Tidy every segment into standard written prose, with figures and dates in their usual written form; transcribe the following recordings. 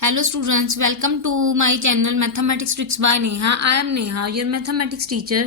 Hello students, welcome to my channel Mathematics Tricks by Neha. I am Neha, your mathematics teacher.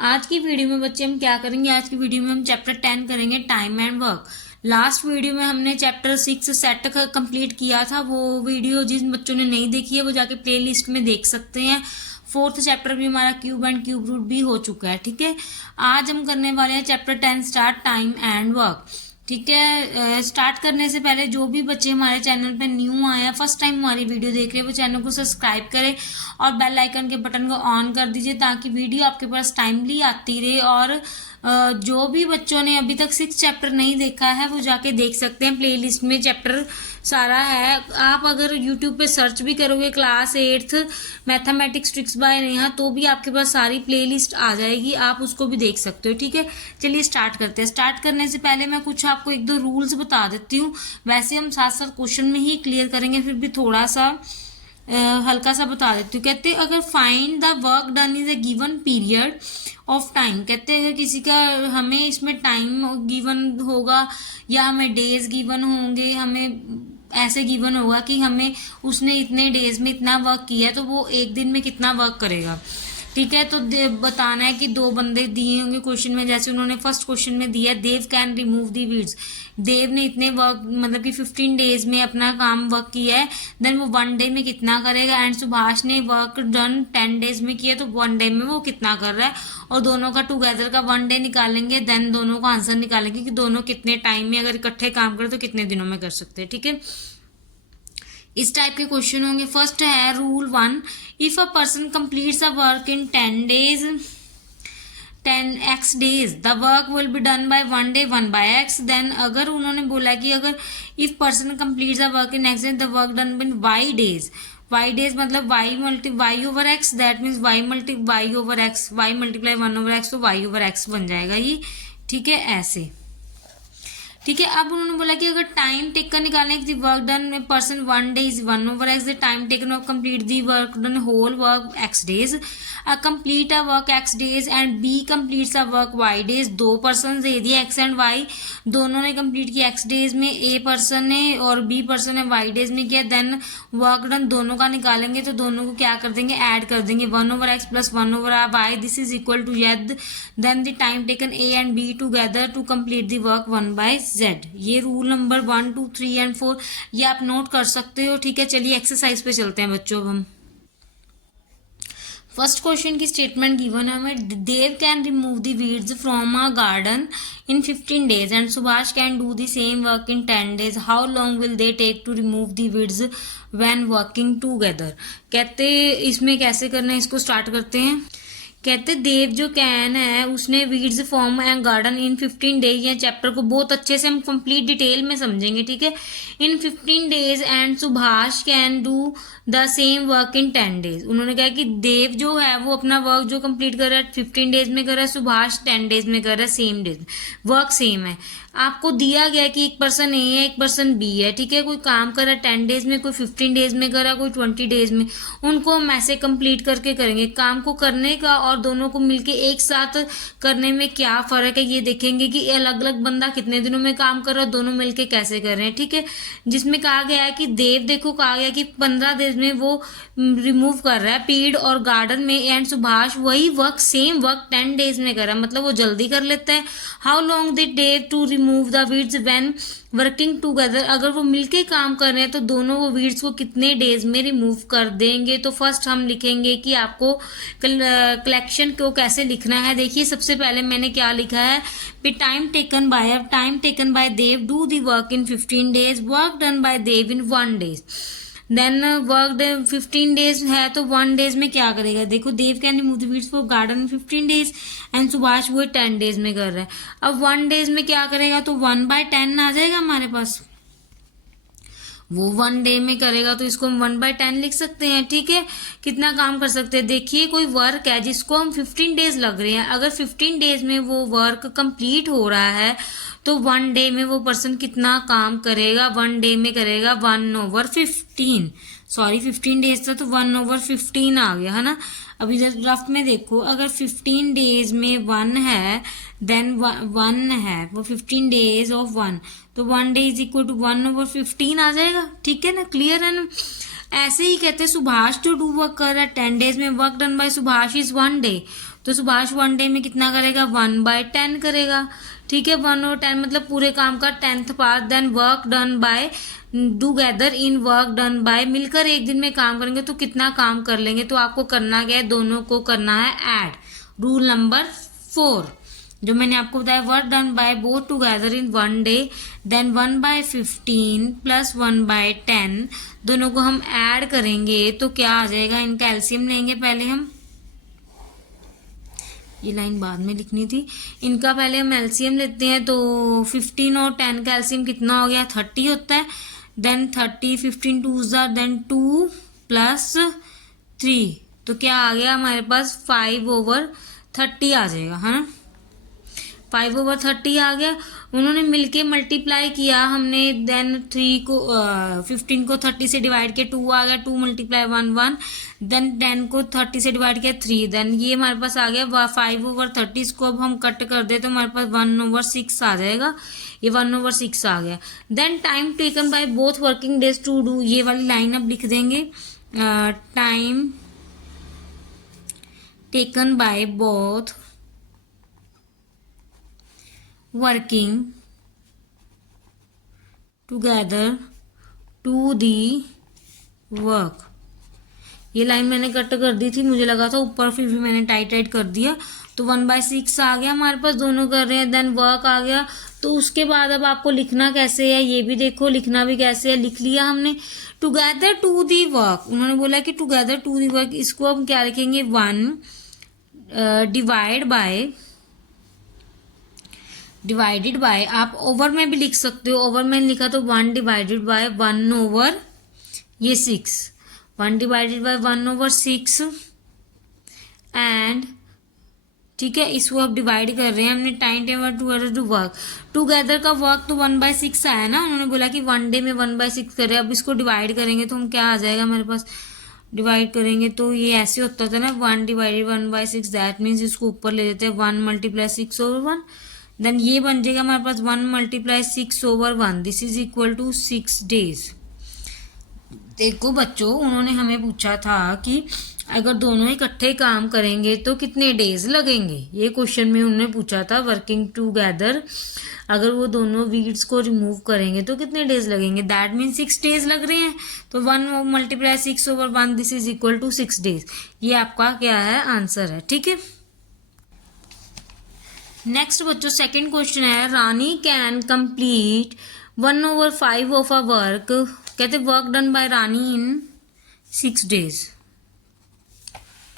आज की video में बच्चे हम क्या करेंगे? आज की वीडियो में हम चैप्टर 10 करेंगे time and work. Last video में हमने चैप्टर 6 सेट कंप्लीट किया था। वो वीडियो जिन बच्चों ने नहीं देखी है वो जाके प्ले लिस्ट में देख सकते हैं। फोर्थ चैप्टर भी हमारा क्यूब एंड क्यूब रूट भी हो चुका है। ठीक है, आज हम करने वाले हैं chapter 10 start time and work. ठीक है, स्टार्ट करने से पहले जो भी बच्चे हमारे चैनल पे न्यू आए हैं, फर्स्ट टाइम हमारी वीडियो देख रहे हैं, वो चैनल को सब्सक्राइब करें और बेल आइकन के बटन को ऑन कर दीजिए ताकि वीडियो आपके पास टाइमली आती रहे। और जो भी बच्चों ने अभी तक 6 चैप्टर नहीं देखा है वो जाके देख सकते हैं, प्लेलिस्ट में चैप्टर सारा है। आप अगर यूट्यूब पे सर्च भी करोगे class 8th mathematics tricks bye Neha तो भी आपके पास सारी प्लेलिस्ट आ जाएगी, आप उसको भी देख सकते हो। ठीक है, चलिए स्टार्ट करते हैं। स्टार्ट करने से पहले मैं कुछ आपको 1-2 रूल्स बता देती हूँ। वैसे हम साथ साथ क्वेश्चन में ही क्लियर करेंगे, फिर भी थोड़ा सा हल्का सा बता देती हूँ। कहते हैं अगर find the work done is a given period of time, कहते हैं अगर किसी का हमें इसमें टाइम गिवन होगा या हमें डेज गिवन होंगे, हमें ऐसे गिवन होगा कि हमें उसने इतने डेज में इतना वर्क किया है तो वो एक दिन में कितना वर्क करेगा। ठीक है, तो बताना है कि 2 बंदे दिए होंगे क्वेश्चन में। जैसे उन्होंने फर्स्ट क्वेश्चन में दिया देव कैन रिमूव दी वीड्स, देव ने इतने वर्क मतलब कि 15 डेज में अपना काम वर्क किया है, देन वो 1 डे में कितना करेगा। एंड सुभाष ने वर्क डन 10 डेज में किया तो 1 डे में वो कितना कर रहा है, और दोनों का टुगेदर का 1 डे निकालेंगे, देन दोनों का आंसर निकालेंगे कि दोनों कितने टाइम में अगर इकट्ठे काम करें तो कितने दिनों में कर सकते हैं। ठीक है, इस टाइप के क्वेश्चन होंगे। फर्स्ट है rule 1, if a person completes a work in 10 days 10x days the work will be done by 1 day 1 by x। Then अगर उन्होंने बोला कि अगर if person completes a work in x days the work done in y days, y days मतलब y over x, that means y over x, y multiply 1 over x तो y over x बन जाएगा ये। ठीक है, ऐसे। ठीक है, अब उन्होंने बोला कि अगर टाइम टेकन निकालने की work done person 1 day is 1 over x, the time taken of complete the work done whole work x days, complete a work x days and B completes a work y days. 2 person दे दिए x and y, दोनों ने कंप्लीट किया x days में, a person ने और b person ने y डेज में किया। देन वर्क डन दोनों का निकालेंगे तो दोनों को क्या कर देंगे, ऐड कर देंगे, 1 over x plus 1 over y, this is equal to z। Then the time taken a and b together to complete the work 1 by z। ये रूल नंबर 1, 2, 3 एंड 4 ये आप नोट कर सकते हो। ठीक है, चलिए एक्सरसाइज पे चलते हैं बच्चों। अब हम फर्स्ट क्वेश्चन की स्टेटमेंट गिवन है हमें, Dev can remove the weeds from a garden in 15 days and Subhash can do the same work in 10 days, how long will they take to remove the weeds when working together. कहते इसमें कैसे करना है, इसको start करते हैं। कहते देव जो कैन है उसने weeds form and garden in 15 days, ये चैप्टर को बहुत अच्छे से हम कंप्लीट डिटेल में समझेंगे। ठीक है, इन 15 days and Subhash can do the same work in 10 days. उन्होंने कहा कि देव जो है वो अपना वर्क जो कंप्लीट कर रहा है 15 डेज में कर रहा है, सुभाष 10 डेज में कर रहा है, सेम डेज वर्क सेम है। आपको दिया गया कि एक पर्सन ए है एक पर्सन बी है। ठीक है, कोई काम कर रहा है 10 डेज में, कोई 15 डेज में कर रहा है, कोई 20 डेज में, उनको हम ऐसे कंप्लीट करके करेंगे। काम को करने का और दोनों को मिलके एक साथ करने में क्या फर्क है ये देखेंगे कि अलग अलग बंदा कितने दिनों में काम कर रहा है, दोनों मिलके कैसे कर रहे हैं। ठीक है, जिसमें कहा गया है कि देव देखो कहा गया कि 15 डेज में वो रिमूव कर रहा है पीड और गार्डन में, एंड सुभाष वही वर्क सेम वर्क 10 डेज में कर रहा है, मतलब वो जल्दी कर लेता है। How long the Dave to remove the weeds when working together, अगर वो मिलके काम कर रहे हैं तो दोनों वो वीड्स को कितने डेज में रिमूव कर देंगे। तो फर्स्ट हम लिखेंगे कि आपको कलेक्शन को कैसे लिखना है। देखिए सबसे पहले मैंने क्या लिखा है, time taken by Dev do the work in 15 days, work done by Dev in 1 days. Then work 15 days है तो 1 डेज में क्या करेगा, देखो Dev can remove the weeds for garden 15 days and Subhash वो 10 डेज में कर रहा है। अब 1 डेज में क्या करेगा तो 1/10 आ जाएगा हमारे पास, वो 1 डे में करेगा तो इसको हम 1/10 लिख सकते हैं। ठीक है, कितना काम कर सकते हैं, देखिए कोई वर्क है जिसको हम 15 डेज लग रहे हैं, अगर 15 डेज में वो वर्क कंप्लीट हो रहा है तो 1 डे में वो पर्सन कितना काम करेगा, 1 डे में करेगा 1/15, सॉरी 15 डेज था तो 1/15 आ गया है ना। अब इधर रफ में देखो, अगर 15 डेज में 1 है देन 1 है वो 15 डेज ऑफ 1, तो 1 डे इज इक्वल टू 1/15 आ जाएगा। ठीक है ना, क्लियर है ना। ऐसे ही कहते हैं सुभाष टू डू वर्क कर रहा है 10 डेज में, work done bye Subhash is 1 day, तो सुभाष 1 डे में कितना करेगा 1/10 करेगा, ठीक है। 1/10 मतलब पूरे काम का 10th part. Then work done by together in work done by, मिलकर एक दिन में काम करेंगे तो कितना काम कर लेंगे, तो आपको करना क्या है, दोनों को करना है ऐड। रूल नंबर 4 जो मैंने आपको बताया, work done by both together in 1 day, then 1/15 plus 1/10, दोनों को हम ऐड करेंगे तो क्या आ जाएगा, इनका एलसीएम लेंगे पहले हम, ये लाइन बाद में लिखनी थी, इनका पहले हम एलसीएम लेते हैं। तो 15 और 10 का एलसीएम कितना हो गया 30 होता है। Then 30 15 2s are then 2 plus 3, तो क्या आ गया हमारे पास 5/30 आ जाएगा, है ना। 5/30 आ गया। उन्होंने मिलके मल्टीप्लाई किया हमने, देन 15 को 30 से डिवाइड किया, 2 आ गया, 2 × 1 1, देन 10 को 30 से डिवाइड किया 3, देन ये हमारे पास आ गया 5/30। इसको अब हम कट कर दे तो हमारे पास 1/6 आ जाएगा, ये 1/6 आ गया। Then time taken by both working days to do, ये वाली लाइन अब लिख देंगे, time taken by both working together to the work, ये लाइन मैंने कट कर दी थी, मुझे लगा था ऊपर, फिर भी मैंने टाइट कर दिया, तो 1/6 आ गया हमारे पास, दोनों कर रहे हैं। देन वर्क आ गया, तो उसके बाद अब आपको लिखना कैसे है ये भी देखो, लिखना भी कैसे है, लिख लिया हमने टुगेदर टू दी वर्क, उन्होंने बोला कि टुगेदर टू दी वर्क, इसको हम क्या लिखेंगे 1 डिवाइडेड बाय, आप ओवर में भी लिख सकते हो, ओवर में लिखा तो 1 divided by 1/6, 1 divided by 1/6 and, ठीक है, इसको अब डिवाइड कर रहे हैं हमने, time table together to work, together का वर्क तो 1/6 आया ना, उन्होंने बोला कि 1 डे में 1/6 करें, अब इसको डिवाइड करेंगे तो हम क्या आ जाएगा हमारे पास, डिवाइड करेंगे तो ये ऐसे होता था ना, 1 डिवाइडेड 1/6, दैट मीन्स इसको ऊपर ले लेते हैं 1 × 6/1, देन ये बन जाएगा हमारे पास 1 × 6/1, this is equal to 6 days. देखो बच्चों, उन्होंने हमें पूछा था कि अगर दोनों इकट्ठे काम करेंगे तो कितने डेज लगेंगे, ये क्वेश्चन में उन्होंने पूछा था, वर्किंग टुगेदर अगर वो दोनों वीड्स को रिमूव करेंगे तो कितने डेज लगेंगे, दैट मीन 6 डेज लग रहे हैं, तो 1 × 6/1, this is equal to 6 days, ये आपका क्या है आंसर है, ठीक है। नेक्स्ट बच्चों सेकंड क्वेश्चन है, Rani can complete 1/5 of a work, कहते work done by Rani in 6 days,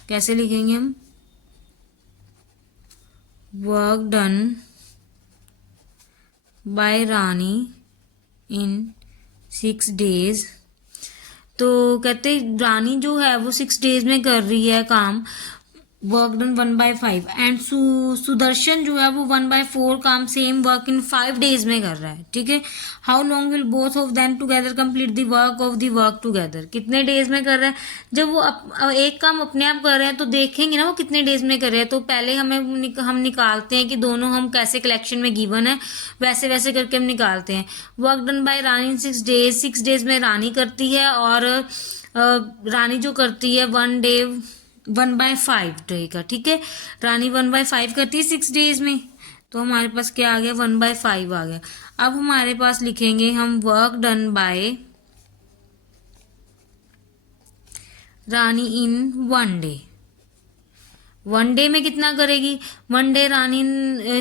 कैसे लिखेंगे हम, work done by Rani in 6 days, तो कहते रानी जो है वो 6 डेज में कर रही है काम, वर्क डन 1/5 एंड सुदर्शन जो है वो 1/4 काम सेम वर्क इन 5 डेज में कर रहा है, ठीक है। How long will both of them together complete the work of the work together, कितने डेज में कर रहा है, जब वो एक काम अपने आप कर रहे हैं तो देखेंगे ना वो कितने डेज में कर रहे हैं, तो पहले हम निकालते हैं कि दोनों हम कैसे कलेक्शन में गिवन है वैसे वैसे करके हम निकालते हैं। Work done by Rani in 6 days, 6 days में रानी करती है, और रानी जो करती है 1/5 डे का, ठीक है, रानी 1/5 करती है 6 डेज में, तो हमारे पास क्या आ गया 1/5 आ गया। अब हमारे पास लिखेंगे हम work done by Rani in 1 day, 1 day में कितना करेगी, 1 day Rani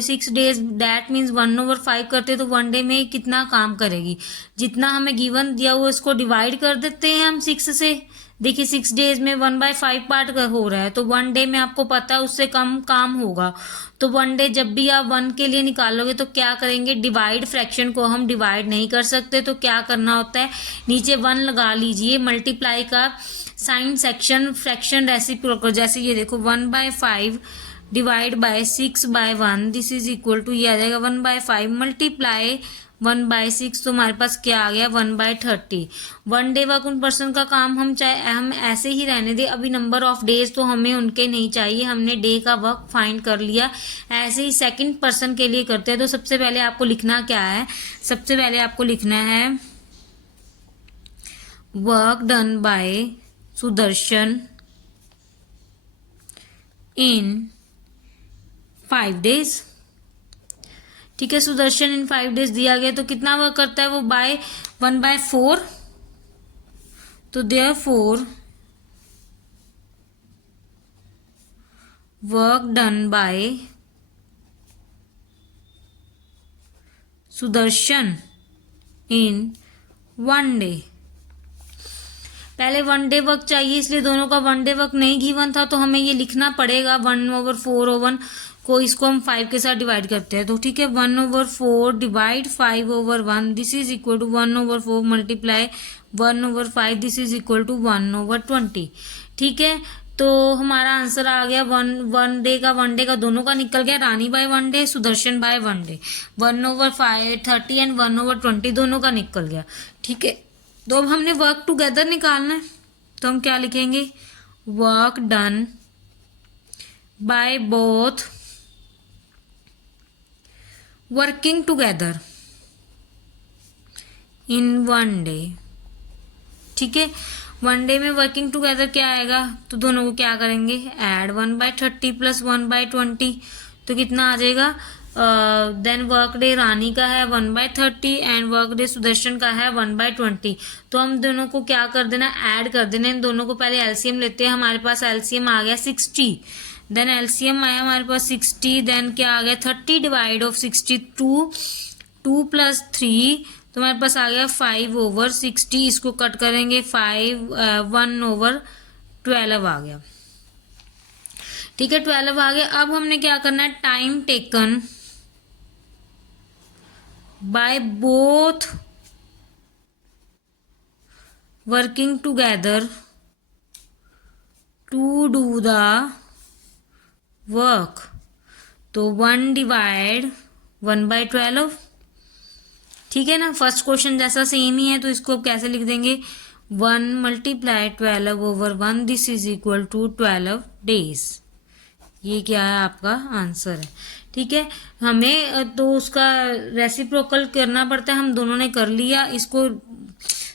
6 days, that means 1/5 करते तो 1 डे में कितना काम करेगी, जितना हमें गिवन दिया हुआ इसको डिवाइड कर देते हैं हम 6 से, देखिए 6 डेज में 1/5 पार्ट हो रहा है, तो 1 डे में आपको पता है उससे कम काम होगा, तो 1 डे जब भी आप 1 के लिए निकालोगे तो क्या करेंगे, डिवाइड, फ्रैक्शन को हम डिवाइड नहीं कर सकते, तो क्या करना होता है, नीचे 1 लगा लीजिए, मल्टीप्लाई का साइन, सेक्शन, फ्रैक्शन, रेसिप्रोकल, जैसे ये देखो 1/5 divide by 6/1, this is equal to, ये आ जाएगा 1/5 मल्टीप्लाई 1/6, तो हमारे पास क्या आ गया 1/30। 1 डे वर्क उन पर्सन का काम हम ऐसे ही रहने दे, अभी नंबर ऑफ डेज तो हमें उनके नहीं चाहिए, हमने डे का वर्क फाइंड कर लिया, ऐसे ही सेकंड पर्सन के लिए करते हैं। तो सबसे पहले आपको लिखना क्या है, सबसे पहले आपको लिखना है वर्क डन बाय सुदर्शन इन 5 days। ठीक है, सुदर्शन इन 5 days दिया गया, तो कितना वर्क करता है वो, बाय 1/4। तो therefore work done bye Sudarshan इन 1 day। पहले 1 day वर्क चाहिए, इसलिए दोनों का 1 day वर्क नहीं गिवन था, तो हमें ये लिखना पड़ेगा 1/4 को, इसको हम 5 के साथ डिवाइड करते हैं। तो ठीक है, 1/4 divide 5/1, this is equal to 1/4 multiply 1/5, this is equal to 1/20। ठीक है, तो हमारा आंसर आ गया 1 डे का दोनों का निकल गया, Rani by 1 day, Sudarshan by 1 day, 1/30 and 1/20 दोनों का निकल गया। ठीक है, तो अब हमने वर्क टुगेदर निकालना है, तो हम क्या लिखेंगे, work done by both working together in 1 day। ठीक है, 1 day में वर्किंग टुगेदर क्या आएगा, तो दोनों को क्या करेंगे, ऐड 1/30 प्लस 1/20, तो कितना आ जाएगा, देन वर्क डे रानी का है 1/30 एंड वर्क डे सुदर्शन का है 1/20। तो हम दोनों को क्या कर देना, ऐड कर देना इन दोनों को। पहले एलसीएम लेते हैं, हमारे पास एलसीएम आ गया 60, देन एलसीएम आया हमारे पास 60, देन क्या आ गया 30 डिवाइड ऑफ 62, 2 + 3, तो हमारे पास आ गया 5/60। इसको कट करेंगे 1/12 आ गया। ठीक है, 12 आ गया। अब हमने क्या करना है, time taken by both working together to do the work, तो 1 डिवाइड 1/12। ठीक है ना, फर्स्ट क्वेश्चन जैसा सेम ही है, तो इसको अब कैसे लिख देंगे, 1 × 12/1, this is equal to 12 days। ये क्या है, आपका आंसर है। ठीक है, हमें तो उसका रेसिप्रोकल करना पड़ता है, हम दोनों ने कर लिया इसको,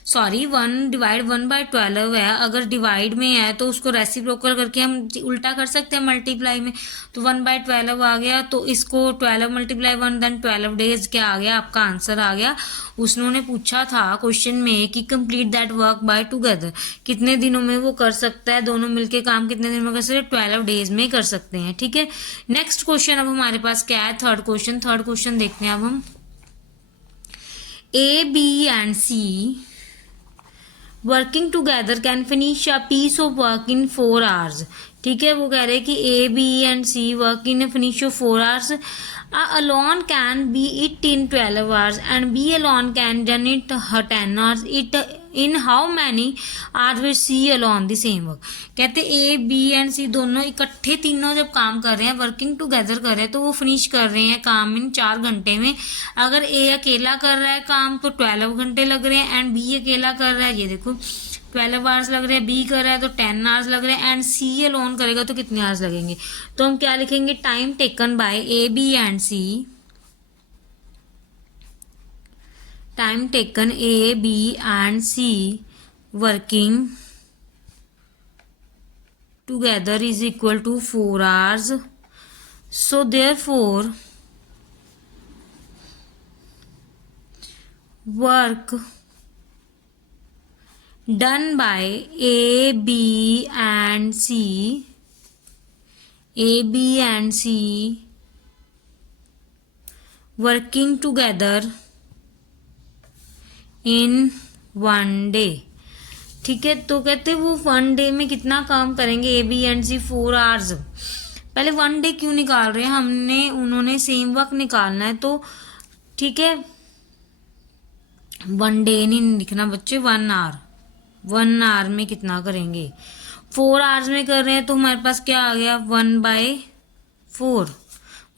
सॉरी 1 डिवाइड 1/12 है, अगर डिवाइड में है तो उसको रेसिप्रोकल करके हम उल्टा कर सकते हैं मल्टीप्लाई में, तो 1/12 आ गया, तो इसको 12 × 1 देन 12 days क्या आ गया, आपका आंसर आ गया। उसने पूछा था क्वेश्चन में कि complete that work by together, कितने दिनों में वो कर सकता है, दोनों मिलके काम कितने दिनों में कर सकते हैं, 12 days में कर सकते हैं। ठीक है, नेक्स्ट क्वेश्चन अब हमारे पास क्या है, थर्ड क्वेश्चन देखते हैं अब हम। A, B and C working together can finish a piece of work in 4 hours। ठीक है, वो कह रहे हैं कि A, B and C work in finish off 4 hours, alone can be it in 12 hours and B alone can done it 10 hours, it in how many hours will C alone the same work। कहते A, B and C दोनों इकट्ठे तीनों जब काम कर रहे हैं, working together कर रहे हैं, तो वो फिनिश कर रहे हैं काम इन 4 घंटे में। अगर A अकेला कर रहा है काम तो 12 घंटे लग रहे हैं, एंड B अकेला कर रहा है, ये देखो 12 आवर्स लग रहे हैं, B कर रहा है तो 10 आवर्स लग रहे हैं, एंड C अलोन करेगा तो कितने आवर्स लगेंगे। तो हम क्या लिखेंगे, time taken by A, B and C, time taken A, B and C working together is equal to 4 hours। So therefore work done by A, B and C, A, B and C working together in 1 day। ठीक है, तो कहते वो 1 day में कितना काम करेंगे, A, B and C 4 hours। पहले 1 day क्यों निकाल रहे हैं, उन्होंने सेम वर्क निकालना है, तो ठीक है 1 day नहीं लिखना बच्चे, 1 hour, 1 hour में कितना करेंगे, 4 hours में कर रहे हैं, तो हमारे पास क्या आ गया 1/4,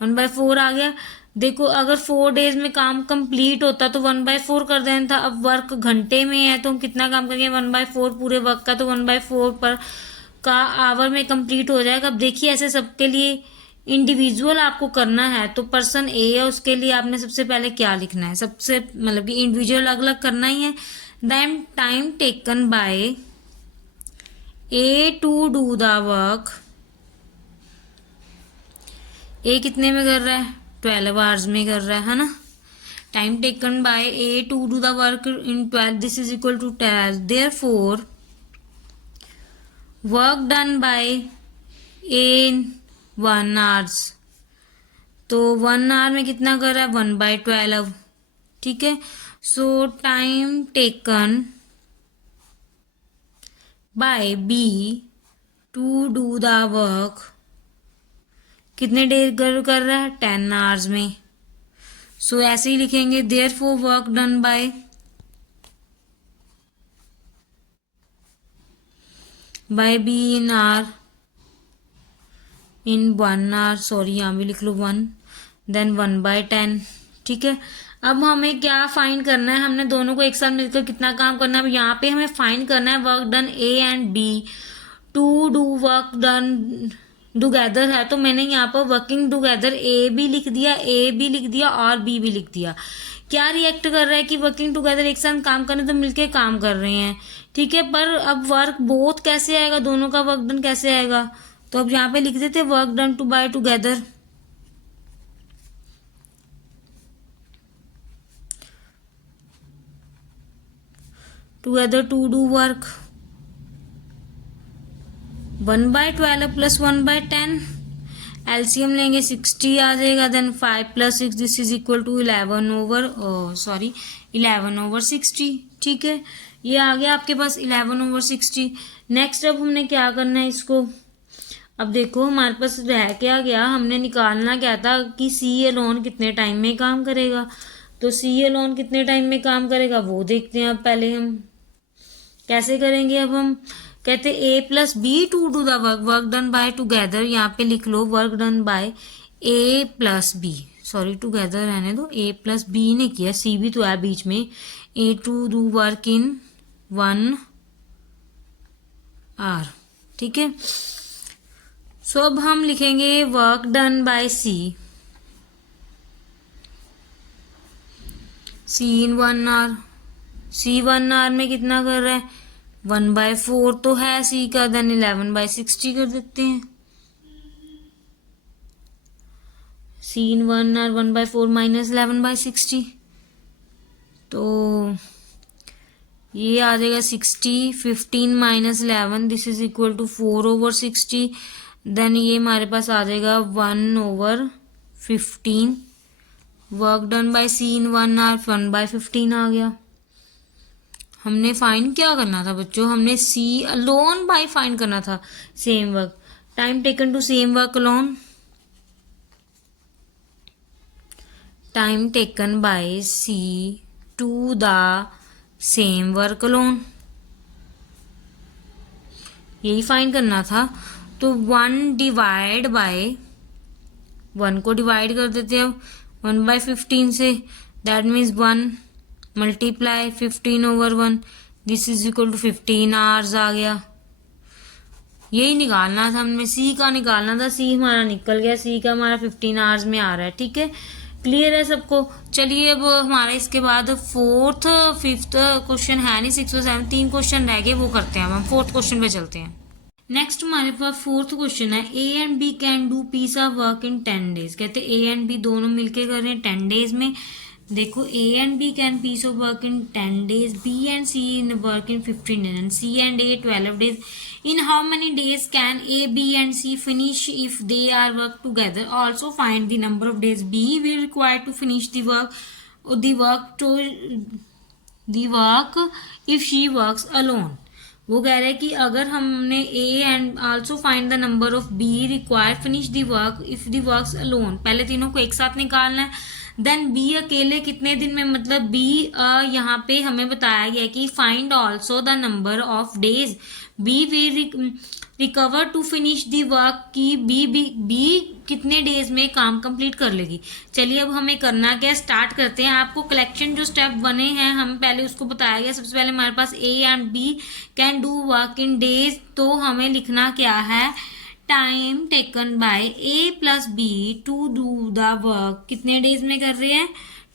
1/4 आ गया। देखो अगर 4 days में काम कंप्लीट होता तो 1/4 कर देना था, अब वर्क घंटे में है तो हम कितना काम करेंगे 1/4 पूरे वर्क का, तो 1/4 पर का आवर में कंप्लीट हो जाएगा। अब देखिए ऐसे सबके लिए इंडिविजुअल आपको करना है, तो पर्सन ए है उसके लिए आपने सबसे पहले क्या लिखना है, सबसे मतलब कि इंडिविजुअल अलग अलग करना ही है, then time taken by A to do the work, A कितने में कर रहा है, 12 आवर्स में कर रहा है ना। Time taken by A to do the work in 12, this is equal to 12, therefore work done by A in 1 hours, तो 1 आवर में कितना कर रहा है, 1/12, ठीक है। So time taken by B to do the work कितने डेज कर रहा है, 10 आवर्स में। सो ऐसे ही लिखेंगे, therefore work done by B in or in 1 hour, sorry यहाँ भी लिख लो 1, देन 1/10, ठीक है। अब हमें क्या फाइंड करना है, हमने दोनों को एक साथ मिलकर कितना काम करना है। अब यहाँ पे हमें फाइंड करना है work done A and B to do work done together है, तो मैंने यहाँ पर वर्किंग टुगेदर ए भी लिख दिया और बी भी लिख दिया। क्या रिएक्ट कर रहा है कि वर्किंग टुगेदर एक साथ काम करने तो मिलके काम कर रहे हैं, ठीक है। पर अब वर्क बोथ कैसे आएगा, दोनों का वर्क डन कैसे आएगा, तो अब यहाँ पे लिख देते work done to by together, together to do work 1/12 plus 1/10, LCM लेंगे 60 आ जाएगा, then 5 + 6 this is equal to 11/60, ठीक है। ये आ गया आपके पास 11/60। नेक्स्ट अब हमने क्या करना है इसको, अब देखो हमारे पास रह क्या गया, हमने निकालना क्या था कि सी अलोन कितने टाइम में काम करेगा, तो सी अलोन कितने टाइम में काम करेगा वो देखते हैं। अब पहले हम कैसे करेंगे, अब हम कहते A plus B to do the work done by together, यहाँ पे लिख लो work done by A plus B, sorry together रहने दो, ए प्लस बी ने किया, सी भी तो है बीच में, A to do work in 1 hour, ठीक है। सो अब हम लिखेंगे work done by C in 1 hour, C 1 hour में कितना कर रहा है, 1/4 तो है सी का, देन 11/60 कर देते हैं। सी इन 1 आवर 1/4 माइनस 11/60, तो ये आ जाएगा 60, 15 minus 11 this is equal to 4/60, then ये हमारे पास आ जाएगा 1/15, work done by C in 1 hour 1/15 आ गया। हमने फाइंड क्या करना था बच्चों, हमने सी अलोन बाय फाइंड करना था, same work, time taken to same work alone, time taken by C to the same work alone, यही फाइंड करना था। तो 1 डिवाइड बाय 1 को डिवाइड कर देते हैं अब 1/15 से, that means 1 multiply 15/1 this is equal to 15 hours आ गया। यही निकालना था हमने, सी का निकालना था, सी हमारा निकल गया, सी का हमारा 15 आवर्स में आ रहा है, ठीक है। क्लियर है सबको। चलिए अब हमारा इसके बाद 4th 5th क्वेश्चन है नहीं, 6th और 7th 3 क्वेश्चन रह गए, वो करते हैं। हम 4th क्वेश्चन पे चलते हैं। नेक्स्ट हमारे पास 4th क्वेश्चन है, A and B can do piece of work in 10 days. कहते हैं ए एंड बी दोनों मिलके कर रहे हैं 10 डेज में। देखो A and B can piece of work in 10 days, B and C in work in 15 days, and C and A 12 days. In how many days can A, B and C finish if they are work together? Also find the number of days B will require to finish the work if she works alone. वो कह रहे हैं कि अगर हमने A and also find the number of B required finish the work if the works alone, पहले तीनों को एक साथ निकालना है। देन बी अकेले कितने दिन में, मतलब बी यहाँ पे हमें बताया गया कि find also the number of days B will recover to finish the work, की बी कितने डेज में काम कंप्लीट कर लेगी। चलिए अब हमें करना क्या, स्टार्ट करते हैं। आपको कलेक्शन जो स्टेप बने हैं हम पहले उसको बताया गया। सबसे पहले हमारे पास A and B can do work in days, तो हमें लिखना क्या है, time taken by A plus B to do the work कितने डेज में कर रहे हैं,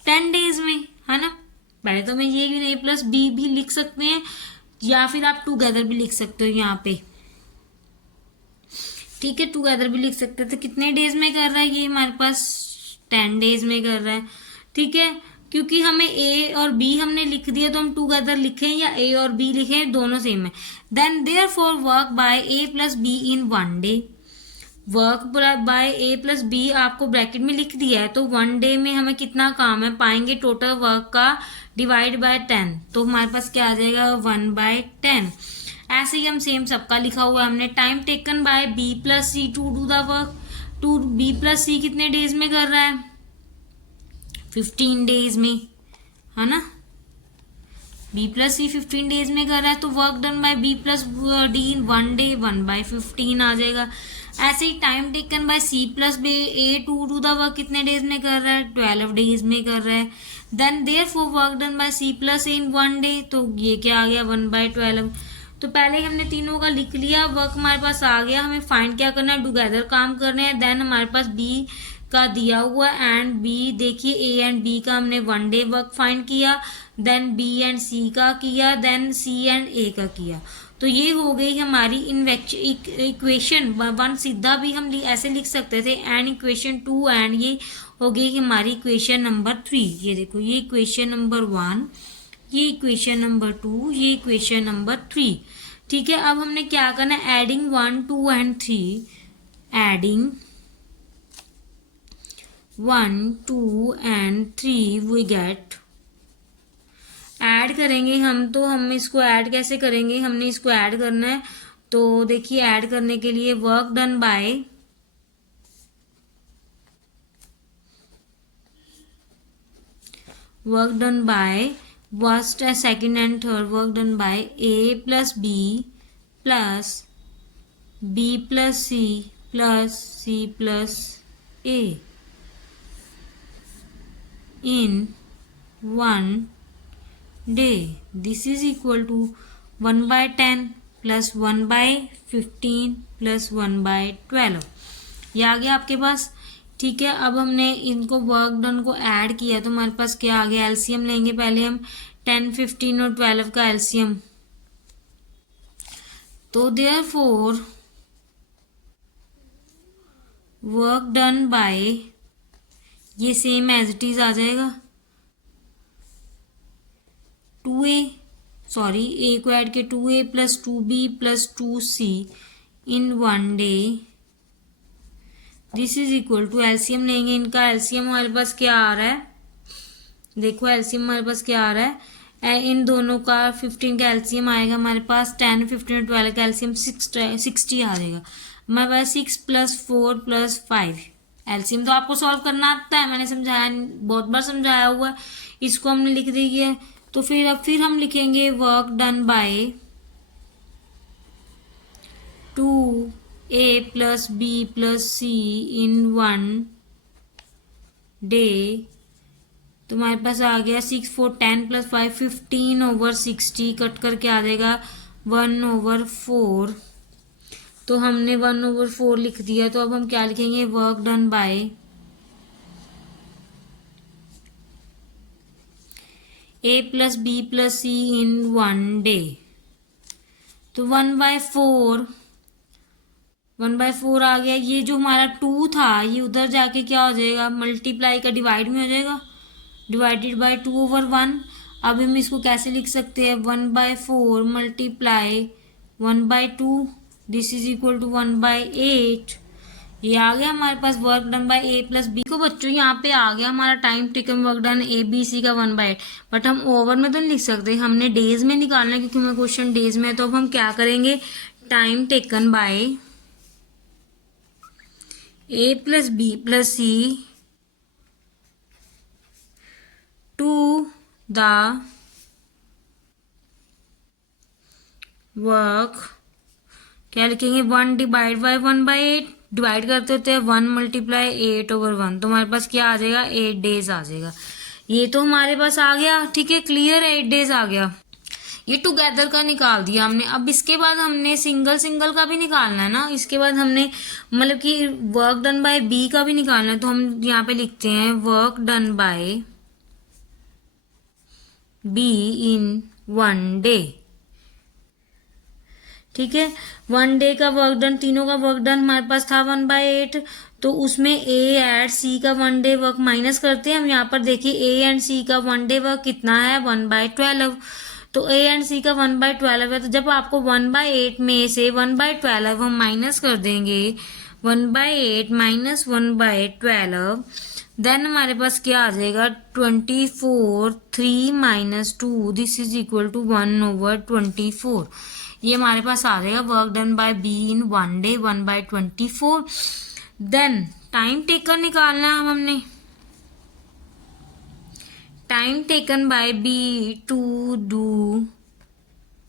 10 डेज में, है ना। पहले तो मैं ये ए प्लस बी भी लिख सकते हैं, या फिर आप टुगेदर भी लिख सकते हो यहाँ पे, ठीक है, टुगेदर भी लिख सकते थे। कितने डेज में कर रहा है ये हमारे पास 10 डेज में कर रहा है, ठीक है। क्योंकि हमें ए और बी हमने लिख दिया तो हम टुगेदर लिखें या ए और बी लिखें, दोनों सेम है। Then therefore work by A plus B in 1 day. Work by A plus B आपको ब्रैकेट में लिख दिया है, तो 1 डे में हमें कितना काम है पाएंगे, टोटल वर्क का डिवाइड बाय 10, तो हमारे पास क्या आ जाएगा 1/10। ऐसे ही हम सेम सबका लिखा हुआ है हमने। Time taken by B plus C to do the work, to B plus C कितने डेज में कर रहा है 15 डेज में, है ना। बी प्लस सी 15 डेज में कर रहा है, तो work done by B plus D in 1 day 1/15 आ जाएगा। ऐसे ही time taken by C plus B A to do the work कितने डेज में कर रहा है 12 डेज में कर रहा है। Then therefore work done by C plus A in 1 day, तो ये क्या आ गया 1/12। तो पहले हमने तीनों का लिख लिया, वर्क हमारे पास आ गया, हमें फाइंड क्या करना है, टुगेदर काम करने हैं। देन हमारे पास बी का दिया हुआ एंड बी, देखिए ए एंड बी का हमने 1 डे वर्क फाइंड किया, देन बी एंड सी का किया, देन सी एंड ए का किया। तो ये हो गई हमारी इक्वेशन 1। सीधा भी हम ऐसे लिख सकते थे, एंड इक्वेशन 2, एंड ये हो गई हमारी इक्वेशन नंबर 3। ये देखो, ये इक्वेशन नंबर 1, ये इक्वेशन नंबर 2, ये इक्वेशन नंबर 3, ठीक है। अब हमने क्या करना है, adding 1, 2 and 3, adding 1, 2 and 3 we get, add करेंगे हम, तो हम इसको ऐड कैसे करेंगे, हमने इसको ऐड करना है। तो देखिए, ऐड करने के लिए work done by first second and third, work done by A plus B plus B plus C plus A in 1 day. This is equal to 1/10 plus 1/15 plus 1/12। ये आ गया आपके पास, ठीक है। अब हमने इनको वर्क डन को ऐड किया तो हमारे पास क्या आ गया, एलसीएम लेंगे पहले हम, 10, 15 और 12 का एलसीएम। तो देयरफॉर वर्क डन बाय, ये सेम एज इट इज आ जाएगा, 2a, सॉरी ए को ऐड के 2a plus 2b plus 2c in 1 day. This is equal to, LCM लेंगे इनका, एलसीएम हमारे पास क्या आ रहा है, देखो एलसीएम हमारे पास क्या आ रहा है, इन दोनों का 15 का एलसीएम आएगा हमारे पास, 10, 15 और 12 का एलसीएम 60 आ जाएगा हमारे पास। 6 + 4 + 5, एलसीएम तो आपको सॉल्व करना आता है, मैंने समझाया, बहुत बार समझाया हुआ है। इसको हमने लिख दिया, तो फिर हम लिखेंगे work done by 2a plus b plus c in 1 day. तो हमारे पास आ गया 6, 4, 10 + 5, 15/60, कट करके आ जाएगा 1/4। तो हमने 1/4 लिख दिया, तो अब हम क्या लिखेंगे, work done by A plus B plus C in 1 day. तो 1/4 आ गया। ये जो हमारा 2 था ये उधर जाके क्या हो जाएगा, मल्टीप्लाई का डिवाइड में हो जाएगा, डिवाइडेड बाय 2/1। अब हम इसको कैसे लिख सकते हैं, 1/4 multiply 1/2, this is equal to 1/8। ये आ गया हमारे पास work done by A plus B. को बच्चों यहाँ पे आ गया हमारा time taken work done A B C का 1/8, बट हम ओवर में तो नहीं लिख सकते, हमने डेज में निकालना है क्योंकि हमें क्वेश्चन डेज में है। तो अब हम क्या करेंगे, time taken by A plus B plus C to the work, क्या लिखेंगे, 1 डिवाइड बाय 1/8, डिवाइड करते होते हैं 1 × 8/1, तो हमारे पास क्या आ जाएगा, 8 डेज आ जाएगा। ये तो हमारे पास आ गया, ठीक है, क्लियर, 8 डेज आ गया। ये टुगेदर का निकाल दिया हमने। अब इसके बाद हमने सिंगल का भी निकालना है ना, इसके बाद हमने मतलब कि वर्क डन बाय बी का भी निकालना है। तो हम यहाँ पे लिखते हैं work done by B in 1 day. ठीक है, 1 डे का वर्क डन, तीनों का वर्क डन हमारे पास था 1/8, तो उसमें ए एंड सी का 1 डे वर्क माइनस करते हैं हम। यहाँ पर देखिए ए एंड सी का 1 डे वर्क कितना है 1/12, तो ए एंड सी का 1/12 है। तो जब आपको 1/8 में से 1/12 हम माइनस कर देंगे, 1/8 माइनस 1/12, देन हमारे पास क्या आ जाएगा 24, 3 minus 2, this is equal to 1/24। ये हमारे पास आ जाएगा work done by B in 1 day 1/24। Then time taken निकालना है हमने, time taken by B to do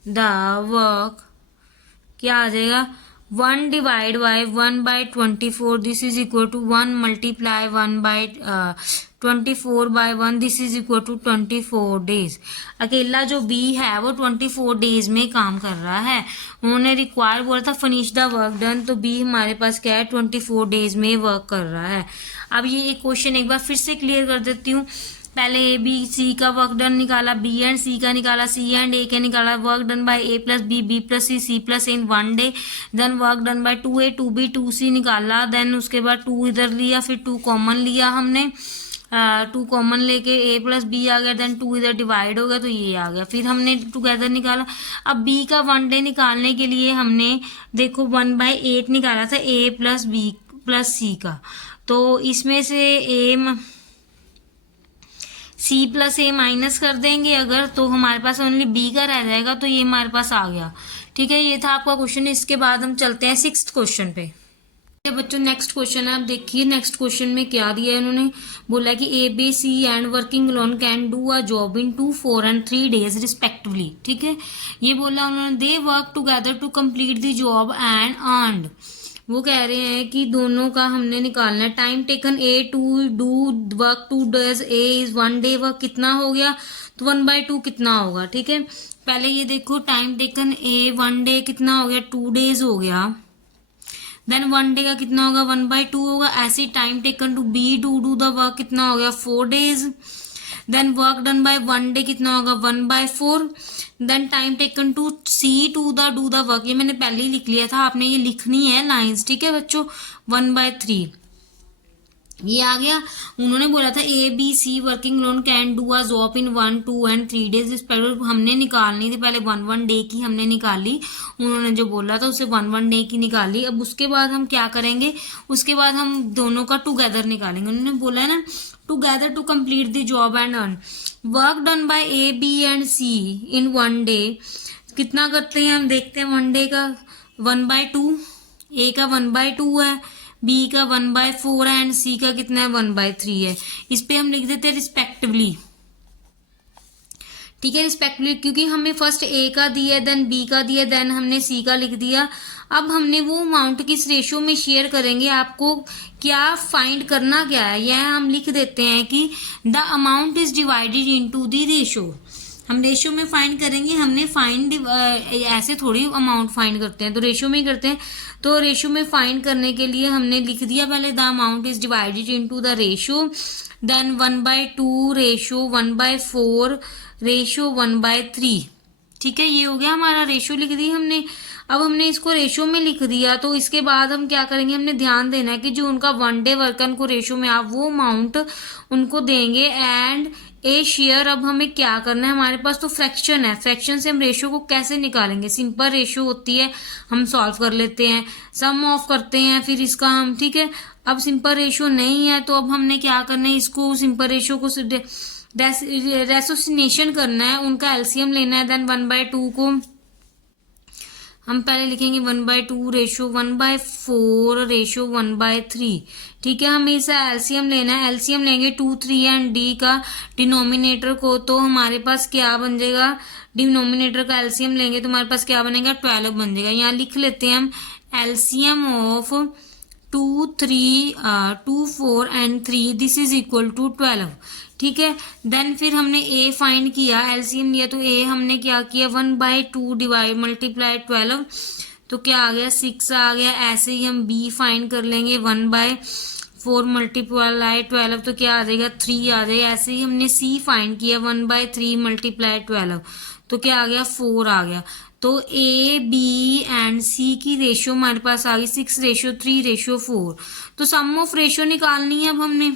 the work क्या आ जाएगा 1 divide by 1/24, this is equal to 1 multiply 1/24/1, this is equal to 24 days. अकेला जो बी है वो 24 डेज में काम कर रहा है। उन्होंने रिक्वायर बोला था फिनिश द वर्क डन, तो बी हमारे पास क्या है 24 डेज में वर्क कर रहा है। अब ये क्वेश्चन एक बार फिर से क्लियर कर देती हूँ। पहले ए बी सी का वर्क डन निकाला, बी एंड सी का निकाला, सी एंड ए का निकाला, work done by A plus B, B plus C plus A in 1 day. Then work done by 2A 2B 2C निकाला, देन उसके बाद 2 इधर लिया, फिर 2 कॉमन लिया हमने, 2 कॉमन लेके ए प्लस बी आ गया, देन 2 इधर डिवाइड हो गया तो ये आ गया, फिर हमने टुगेदर निकाला। अब बी का 1 डे निकालने के लिए हमने देखो 1/8 निकाला था ए प्लस बी प्लस सी का, तो इसमें से ए सी प्लस ए माइनस कर देंगे अगर, तो हमारे पास ओनली बी का रह जाएगा, तो ये हमारे पास आ गया। ठीक है, ये था आपका क्वेश्चन। इसके बाद हम चलते हैं 6th क्वेश्चन पे। बच्चों नेक्स्ट क्वेश्चन है, आप देखिए नेक्स्ट क्वेश्चन में क्या दिया है। उन्होंने बोला कि A B C and working alone can do a job in 2, 4 and 3 days respectively. ठीक है, ये बोला उन्होंने they work together to complete the job and earned. वो कह रहे हैं कि दोनों का हमने निकालना है। Time taken A to do work 2 days, A is 1 day work कितना हो गया, तो 1/2 कितना होगा। ठीक है, पहले ये देखो टाइम टेकन ए 1 डे कितना हो गया 2 डेज हो गया, देन 1 डे का कितना होगा 1/2 होगा। ऐसे time taken to B to do the work कितना हो गया 4 days, then work done by 1 day कितना होगा 1/4, then time taken to C to the do the work, ये मैंने पहले ही लिख लिया था, आपने ये लिखनी है लाइंस। ठीक है बच्चों, 1/3 ये आ गया। उन्होंने बोला था A B C working alone can do a job in 1, 2 and 3 days respectively. हमने निकालनी थी पहले 1 डे की हमने निकाली, उन्होंने जो बोला था उसे 1 डे की निकाली। अब उसके बाद हम क्या करेंगे, उसके बाद हम दोनों का टुगेदर निकालेंगे। उन्होंने बोला है ना together to complete the job and earn work done by A B and C in 1 day कितना करते हैं हम देखते हैं। 1 डे का 1/2, ए का 1/2 है, बी का 1/4 है एंड सी का कितना है 1/3 है। इस पे हम लिख देते हैं रिस्पेक्टिवली। ठीक है, रिस्पेक्टिवली क्योंकि हमें फर्स्ट ए का दिया देन बी का दिया देन हमने सी का लिख दिया। अब हमने वो अमाउंट किस रेशियो में शेयर करेंगे, आपको क्या फाइंड करना क्या है, यह हम लिख देते हैं कि the amount is divided into the ratio. हम रेशियो में फाइंड करेंगे, हमने फाइंड ऐसे थोड़ी अमाउंट फाइंड करते हैं, तो रेशियो में ही करते हैं। तो रेशियो में फाइंड करने के लिए हमने लिख दिया पहले the amount is divided into the ratio, then 1/2 ratio 1/4 ratio 1/3। ठीक है, ये हो गया हमारा रेशियो लिख दी हमने। अब हमने इसको रेशियो में लिख दिया, तो इसके बाद हम क्या करेंगे, हमने ध्यान देना है कि जो उनका 1 डे वर्क उनको रेशियो में आप वो अमाउंट उनको देंगे एंड ए शेयर। अब हमें क्या करना है, हमारे पास तो फ्रैक्शन है, फ्रैक्शन से हम रेशियो को कैसे निकालेंगे, सिंपल रेशियो होती है, हम सॉल्व कर लेते हैं, सम ऑफ करते हैं फिर इसका हम। ठीक है, अब सिंपल रेशियो नहीं है तो अब हमने क्या करना है, इसको सिंपल रेशियो को रेसोसिनेशन करना है, उनका एलसीएम लेना है। देन 1/2 को हम पहले लिखेंगे 1/2 रेशियो 1/4 रेशियो 1/3। ठीक है, हमें इसे एलसीएम लेना है, एलसीएम लेंगे 2, 3 एंड डी का डिनोमिनेटर को, तो हमारे पास क्या बन जाएगा, डिनोमिनेटर का एलसीएम लेंगे तो हमारे पास क्या बनेगा 12 बन जाएगा। यहाँ लिख लेते हैं हम LCM of 2, 3, 2, 4 and 3 this is equal to 12। ठीक है, देन फिर हमने ए फाइंड किया, एलसीएम लिया, तो ए हमने क्या किया 1/2 डिवाइड मल्टीप्लाई 12, तो क्या आ गया 6 आ गया। ऐसे ही हम बी फाइंड कर लेंगे 1/4 4 मल्टीप्लाई 12 तो क्या आ जाएगा 3 आ जाएगा। ऐसे ही हमने सी फाइंड किया 1/3 मल्टीप्लाई 12 तो क्या आ गया 4 आ गया। तो ए बी एंड सी की रेशियो हमारे पास आ गई 6:3:4। तो सम ऑफ रेशियो निकालनी है अब हमने।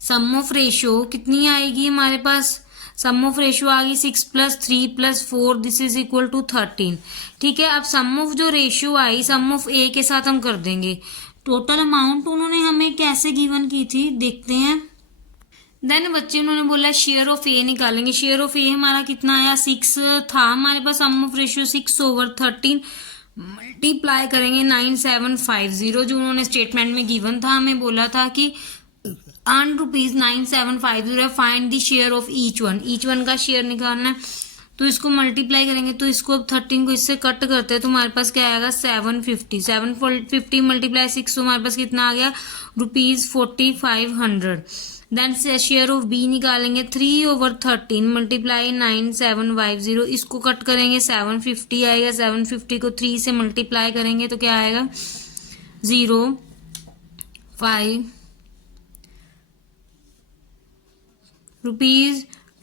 सम ऑफ रेशियो कितनी आएगी हमारे पास, सम ऑफ रेशियो आ गई 6 + 3 + 4 दिस इज इक्वल टू 13। ठीक है, अब सम ऑफ जो रेशियो आई सम ऑफ ए के साथ हम कर देंगे। टोटल अमाउंट उन्होंने हमें कैसे गिवन की थी देखते हैं। देन बच्चे उन्होंने बोला शेयर ऑफ ए निकालेंगे। शेयर ऑफ ए हमारा कितना आया 6 था हमारे पास। सम ऑफ रेशियो 6/13 मल्टीप्लाई करेंगे 9750 जो उन्होंने स्टेटमेंट में गिवन था। हमें बोला था कि ₹9750 find the share of each one का शेयर निकालना है। तो इसको मल्टीप्लाई करेंगे तो इसको अब 13 को इससे कट करते हैं तो हमारे पास क्या आएगा 750 मल्टीप्लाई 6 तो हमारे पास कितना आ गया ₹4500। देन शेयर ऑफ बी निकालेंगे 3/13 मल्टीप्लाई 9750 इसको कट करेंगे 750 आएगा। 750 को 3 से मल्टीप्लाई करेंगे तो क्या आएगा 0.5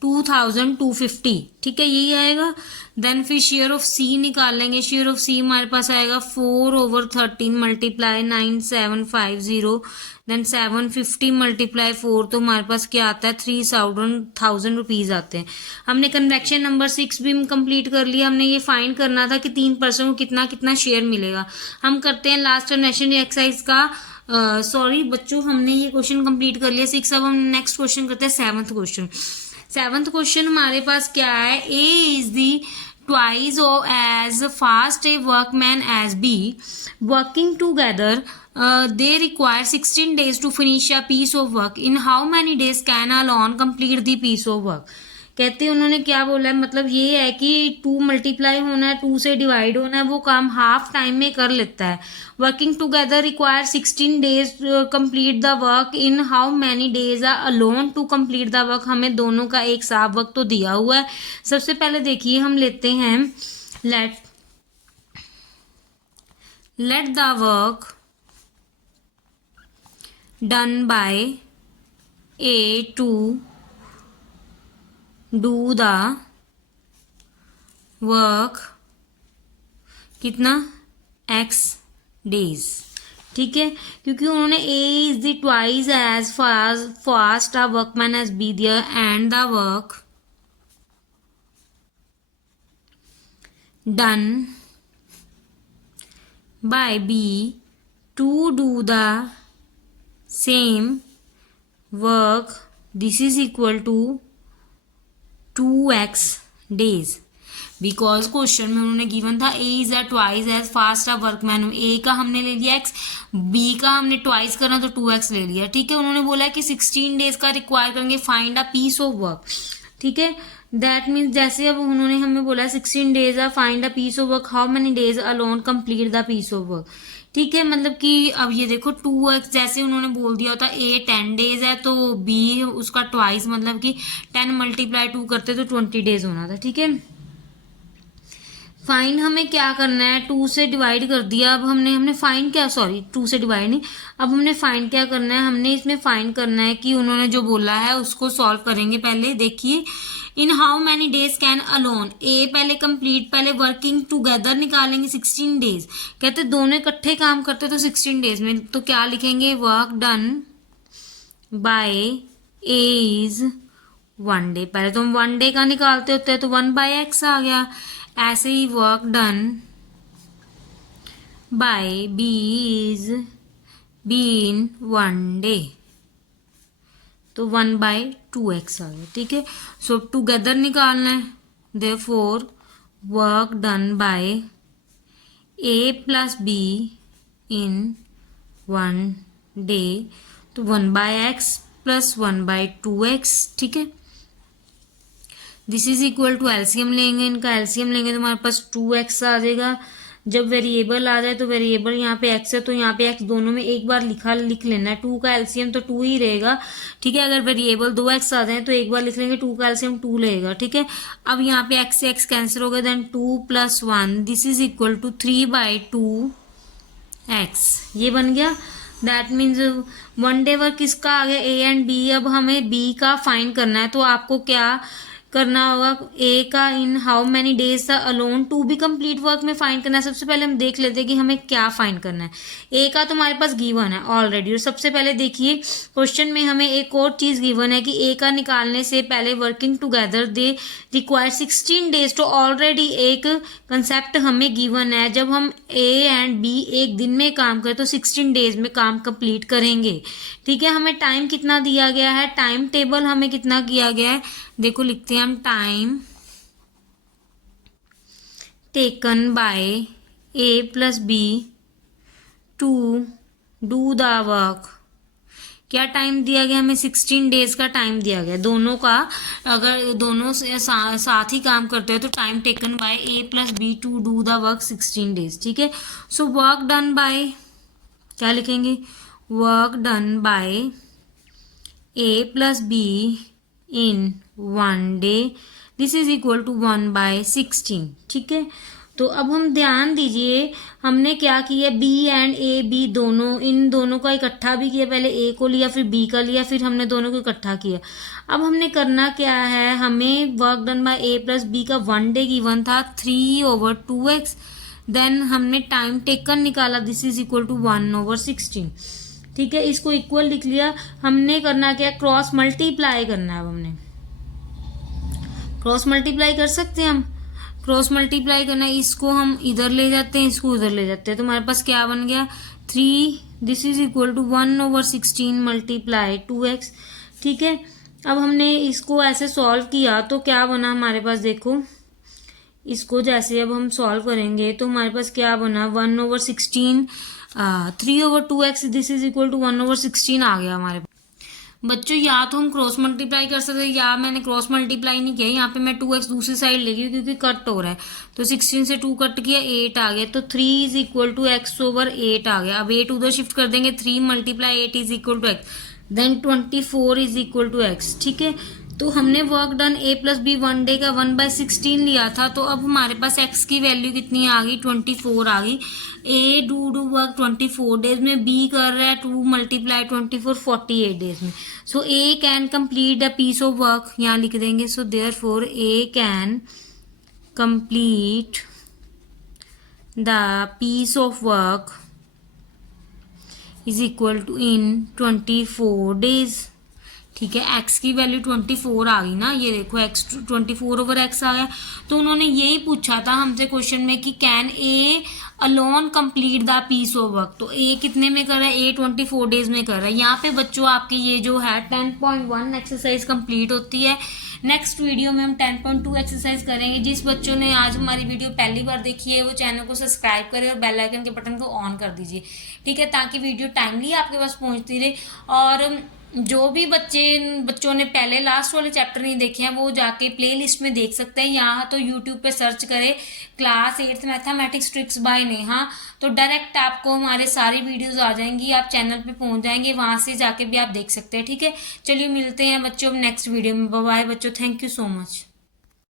₹2250। ठीक है, यही आएगा। देन फिर शेयर ऑफ सी निकाल लेंगे। शेयर ऑफ सी हमारे पास आएगा 4/13 मल्टीप्लाई 9750 देन 750 मल्टीप्लाई 4 तो हमारे पास क्या आता है 3000 रुपीज आते हैं। हमने कन्वेक्शन नंबर 6 भी कंप्लीट कर लिया। हमने ये फाइंड करना था कि 3% को कितना कितना शेयर मिलेगा। हम करते हैं लास्ट कन्वेक्शन एक्सरसाइज का। सॉरी बच्चों, हमने ये क्वेश्चन कंप्लीट कर लिया 6। अब हम नेक्स्ट क्वेश्चन करते हैं 7th क्वेश्चन। 7th क्वेश्चन हमारे पास क्या है, A is the twice as fast a workman as B working together they require 16 days to finish a piece of work. In how many days can a loan complete the piece of work? कहते हैं उन्होंने क्या बोला है, मतलब ये है कि 2 मल्टीप्लाई होना है 2 से डिवाइड होना है, वो काम हाफ टाइम में कर लेता है। Working together require 16 days complete the work. In how many days are alone to complete the work. हमें दोनों का एक साफ वक्त तो दिया हुआ है। सबसे पहले देखिए हम लेते हैं let the work done by A to do the work कितना x days। ठीक है, क्योंकि उन्होंने A is the twice as fast a workman as B there and the work done by B to do the same work this is equal to 2x days। Because question में उन्होंने given था A is a twice as fast a workman. A का हमने ले लिया x, B का हमने twice करना तो 2x ले लिया। ठीक है, उन्होंने बोला कि 16 डेज का रिक्वायर करेंगे find a piece of work. ठीक है, दैट मीन्स जैसे अब उन्होंने हमें बोला 16 डेज आ find a piece of work, how many days alone complete the piece of work. ठीक है, मतलब कि अब ये देखो 2x जैसे उन्होंने बोल दिया होता A 10 डेज है तो B उसका ट्वाइस मतलब कि 10 मल्टीप्लाई 2 करते तो 20 डेज होना था। ठीक है, फाइंड हमें क्या करना है 2 से डिवाइड कर दिया। अब हमने फाइंड क्या, सॉरी 2 से डिवाइड नहीं, अब हमने फाइंड क्या करना है, हमने इसमें फाइंड करना है कि उन्होंने जो बोला है उसको सॉल्व करेंगे। पहले देखिए in how many days can alone A पहले कंप्लीट, पहले वर्किंग टुगेदर निकालेंगे 16 डेज। कहते दोनों इकट्ठे काम करते तो 16 डेज में, तो क्या लिखेंगे work done by A is 1 day. पहले तो हम 1 डे का निकालते होते हैं तो 1/x आ गया। ऐसे ही work done by B is B in 1 day तो 1/2x आ गया। ठीक है, सो टुगेदर निकालना है, therefore work done by A + B in 1 day तो 1/x + 1/2x। ठीक है, this is equal to LCM लेंगे, इनका एलसीएम लेंगे तो हमारे पास 2x आ जाएगा। जब वेरिएबल आ जाए तो वेरिएबल यहाँ पे x है तो यहाँ पे x दोनों में एक बार लिख लेना है। 2 का एलसीएम तो 2 ही रहेगा। ठीक है, अगर वेरिएबल 2x आ जाए तो एक बार लिख लेंगे, 2 का एलसीएम 2 रहेगा। ठीक है, अब यहाँ पे x से x कैंसिल हो गया, then 2 + 1 this is equal to 3/2x ये बन गया। दैट मीन्स 1 डे वर्क किसका आ गया, ए एंड बी। अब हमें बी का फाइंड करना है, तो आपको क्या करना होगा, ए का इन हाउ मैनी डेज था alone to be complete work में फाइंड करना है। सबसे पहले हम देख लेते हैं कि हमें क्या फाइंड करना है। ए का तो हमारे पास गिवन है ऑलरेडी, और सबसे पहले देखिए क्वेश्चन में हमें एक और चीज़ गिवन है कि ए का निकालने से पहले working together they require 16 days. तो ऑलरेडी एक कंसेप्ट हमें गिवन है, जब हम ए एंड बी एक दिन में काम करें तो 16 डेज में काम कंप्लीट करेंगे। ठीक है, हमें टाइम कितना दिया गया है, टाइम टेबल हमें कितना किया गया है, देखो लिखते हैं हम, time taken by A plus B to do the work. क्या टाइम दिया गया हमें, 16 डेज का टाइम दिया गया दोनों का। अगर दोनों से साथ ही काम करते हो तो time taken by A plus B to do the work 16 days. ठीक है, सो वर्क डन बाय, क्या लिखेंगे, work done by A plus B in 1 day, this is equal to 1/16। ठीक है, तो अब हम ध्यान दीजिए हमने क्या किया, बी एंड ए बी दोनों, इन दोनों का इकट्ठा भी किया, पहले ए को लिया फिर बी का लिया, फिर हमने दोनों को इकट्ठा किया। अब हमने करना क्या है, हमें work done by A plus B का 1 डे गिवन था 3/2x, देन हमने टाइम टेकन निकाला, दिस इज इक्वल टू 1/16। ठीक है, इसको इक्वल लिख लिया। हमने करना क्या, क्रॉस मल्टीप्लाई करना है। अब हमने क्रॉस मल्टीप्लाई कर सकते हैं, हम क्रॉस मल्टीप्लाई करना है, इसको हम इधर ले जाते हैं, इसको उधर ले जाते हैं, तो हमारे पास क्या बन गया 3, this is equal to 1/16 multiply 2x। ठीक है, अब हमने इसको ऐसे सॉल्व किया तो क्या बना हमारे पास, देखो इसको जैसे अब हम सॉल्व करेंगे तो हमारे पास क्या बना, 1/16 3/2x, this is equal to 1/16 आ गया हमारे पास। बच्चों या तो हम क्रॉस मल्टीप्लाई कर सकते हैं, या मैंने क्रॉस मल्टीप्लाई नहीं किया, यहाँ पे मैं 2x दूसरी साइड ले गई क्योंकि कट हो रहा है, तो 16 से 2 कट किया 8 आ गया, तो 3 इज इक्वल टू x/8 आ गया। अब 8 उधर शिफ्ट कर देंगे, 3 × 8 is equal to x, then 24 is equal to x। ठीक है, तो हमने work done A plus B 1 day का 1/16 लिया था, तो अब हमारे पास x की वैल्यू कितनी आ गई, 24 आ गई। ए डू वर्क 24 डेज में, बी कर रहा है 2 × 24 48 डेज में। So A can complete the piece of work, यहाँ लिख देंगे, so therefore A can complete the piece of work is equal to in 24 days. ठीक है, x की वैल्यू 24 आ गई ना, ये देखो x 24/x आ गया। तो उन्होंने यही पूछा था हमसे क्वेश्चन में कि can A alone complete the piece of work, तो ए कितने में कर रहा है, ए 24 डेज में कर रहा है। यहाँ पे बच्चों आपकी ये जो है 10.1 एक्सरसाइज कंप्लीट होती है। नेक्स्ट वीडियो में हम 10.2 एक्सरसाइज करेंगे। जिस बच्चों ने आज हमारी वीडियो पहली बार देखी है वो चैनल को सब्सक्राइब करें और बेल आइकन के बटन को ऑन कर दीजिए। ठीक है, ताकि वीडियो टाइमली आपके पास पहुँचती रहे। और जो भी बच्चों ने पहले लास्ट वाले चैप्टर नहीं देखे हैं वो जाके प्ले लिस्ट में देख सकते हैं। यहाँ तो यूट्यूब पे सर्च करें class 8th mathematics tricks bye Neha, तो डायरेक्ट आपको हमारे सारी वीडियोस आ जाएंगी, आप चैनल पे पहुंच जाएंगे, वहां से जाके भी आप देख सकते हैं। ठीक है, चलिए मिलते हैं बच्चों नेक्स्ट वीडियो में। बाय बाय बच्चों, थैंक यू सो मच।